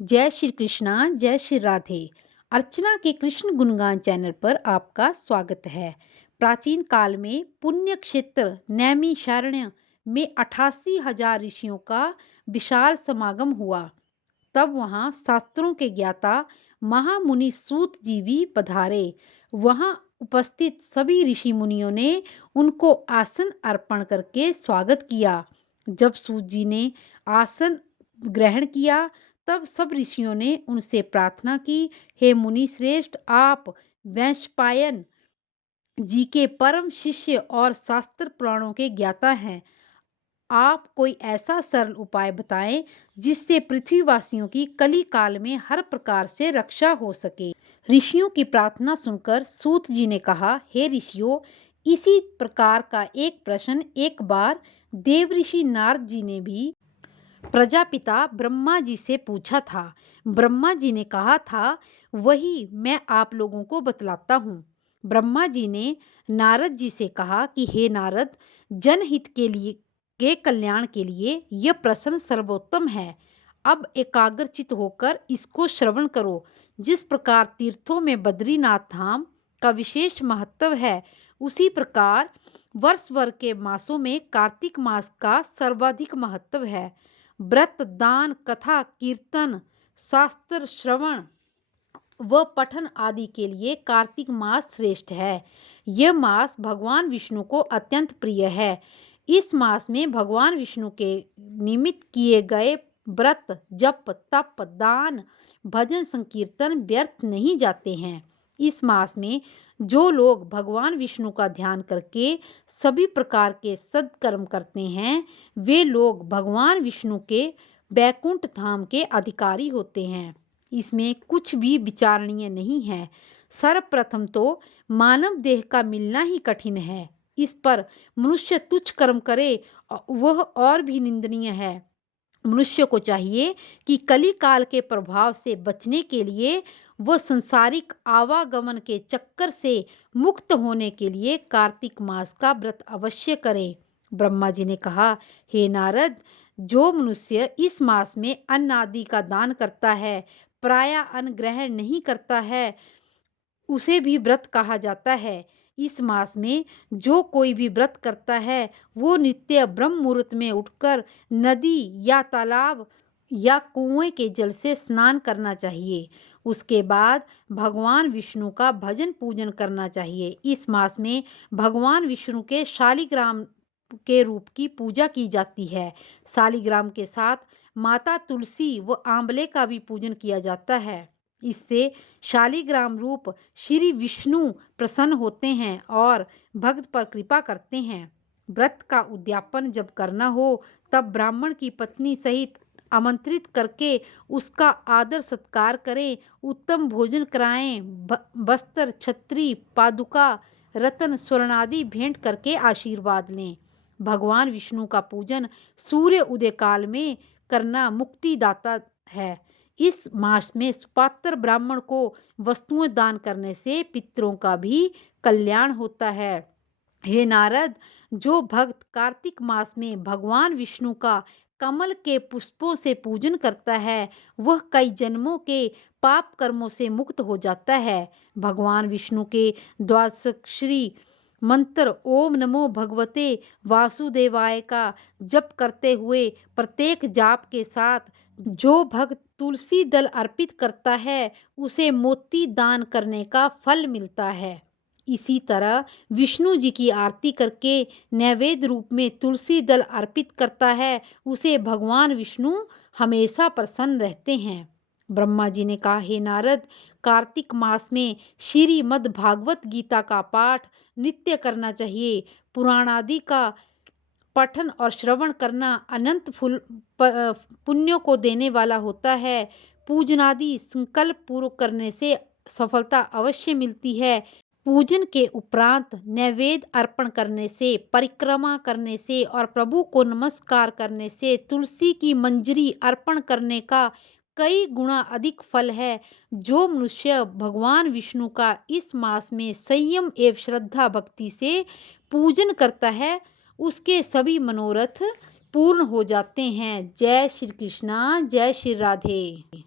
जय श्री कृष्णा, जय श्री राधे। अर्चना के कृष्ण गुणगान चैनल पर आपका स्वागत है। प्राचीन काल में पुण्य क्षेत्र नैमिषारण्य में 88,000 ऋषियों का विशाल समागम हुआ। तब वहाँ शास्त्रों के ज्ञाता महामुनि सूत जी भी पधारे। वहाँ उपस्थित सभी ऋषि मुनियों ने उनको आसन अर्पण करके स्वागत किया। जब सूत जी ने आसन ग्रहण किया, तब सब ऋषियों ने उनसे प्रार्थना की, हे मुनि श्रेष्ठ, आप वैशंपायन जी के परम शिष्य और शास्त्र पुराणों के ज्ञाता हैं। आप कोई ऐसा सरल उपाय बताएं जिससे पृथ्वीवासियों की कली काल में हर प्रकार से रक्षा हो सके। ऋषियों की प्रार्थना सुनकर सूत जी ने कहा, हे ऋषियों, इसी प्रकार का एक प्रश्न एक बार देवऋषि नारद जी ने भी प्रजापिता ब्रह्मा जी से पूछा था। ब्रह्मा जी ने कहा था, वही मैं आप लोगों को बतलाता हूँ। ब्रह्मा जी ने नारद जी से कहा कि हे नारद, जनहित के कल्याण के लिए यह प्रश्न सर्वोत्तम है। अब एकाग्रचित होकर इसको श्रवण करो। जिस प्रकार तीर्थों में बद्रीनाथ धाम का विशेष महत्व है, उसी प्रकार वर्ष भर के मासों में कार्तिक मास का सर्वाधिक महत्व है। व्रत, दान, कथा, कीर्तन, शास्त्र श्रवण व पठन आदि के लिए कार्तिक मास श्रेष्ठ है। यह मास भगवान विष्णु को अत्यंत प्रिय है। इस मास में भगवान विष्णु के निमित्त किए गए व्रत, जप, तप, दान, भजन, संकीर्तन व्यर्थ नहीं जाते हैं। इस मास में जो लोग भगवान विष्णु का ध्यान करके सभी प्रकार के सत्कर्म करते हैं, वे लोग भगवान विष्णु के बैकुंठ धाम के अधिकारी होते हैं। इसमें कुछ भी विचारणीय नहीं है। सर्वप्रथम तो मानव देह का मिलना ही कठिन है। इस पर मनुष्य तुच्छ कर्म करे, वह और भी निंदनीय है। मनुष्य को चाहिए कि कली काल के प्रभाव से बचने के लिए वह संसारिक आवागमन के चक्कर से मुक्त होने के लिए कार्तिक मास का व्रत अवश्य करे। ब्रह्मा जी ने कहा, हे नारद, जो मनुष्य इस मास में अन्न आदि का दान करता है, प्रायः अन्न ग्रहण नहीं करता है, उसे भी व्रत कहा जाता है। इस मास में जो कोई भी व्रत करता है, वो नित्य ब्रह्म मुहूर्त में उठकर नदी या तालाब या कुएं के जल से स्नान करना चाहिए। उसके बाद भगवान विष्णु का भजन पूजन करना चाहिए। इस मास में भगवान विष्णु के शालिग्राम के रूप की पूजा की जाती है। शालिग्राम के साथ माता तुलसी व आंवले का भी पूजन किया जाता है। इससे शालिग्राम रूप श्री विष्णु प्रसन्न होते हैं और भक्त पर कृपा करते हैं। व्रत का उद्यापन जब करना हो, तब ब्राह्मण की पत्नी सहित आमंत्रित करके उसका आदर सत्कार करें, उत्तम भोजन कराएं, वस्त्र, छत्री, पादुका, रतन, स्वर्ण आदि भेंट करके आशीर्वाद लें। भगवान विष्णु का पूजन सूर्य उदय काल में करना मुक्तिदाता है। इस मास में सुपात्र ब्राह्मण को वस्तुएं दान करने से पितरों का भी कल्याण होता है। हे नारद, जो भक्त कार्तिक मास में भगवान विष्णु का कमल के पुष्पों से पूजन करता है, वह कई जन्मों के पाप कर्मों से मुक्त हो जाता है। भगवान विष्णु के द्वादशाक्षरी मंत्र ओम नमो भगवते वासुदेवाय का जप करते हुए प्रत्येक जाप के साथ जो भक्त तुलसी दल अर्पित करता है, उसे मोती दान करने का फल मिलता है। इसी तरह विष्णु जी की आरती करके नैवेद्य रूप में तुलसी दल अर्पित करता है, उसे भगवान विष्णु हमेशा प्रसन्न रहते हैं। ब्रह्मा जी ने कहा, हे नारद, कार्तिक मास में श्रीमद् भागवत गीता का पाठ नित्य करना चाहिए। पुराण आदि का पठन और श्रवण करना अनंत पुण्यों को देने वाला होता है। पूजनादि संकल्प पूर्ण करने से सफलता अवश्य मिलती है। पूजन के उपरांत नैवेद्य अर्पण करने से, परिक्रमा करने से और प्रभु को नमस्कार करने से तुलसी की मंजरी अर्पण करने का कई गुना अधिक फल है। जो मनुष्य भगवान विष्णु का इस मास में संयम एवं श्रद्धा भक्ति से पूजन करता है, उसके सभी मनोरथ पूर्ण हो जाते हैं। जय श्री कृष्णा, जय श्री राधे।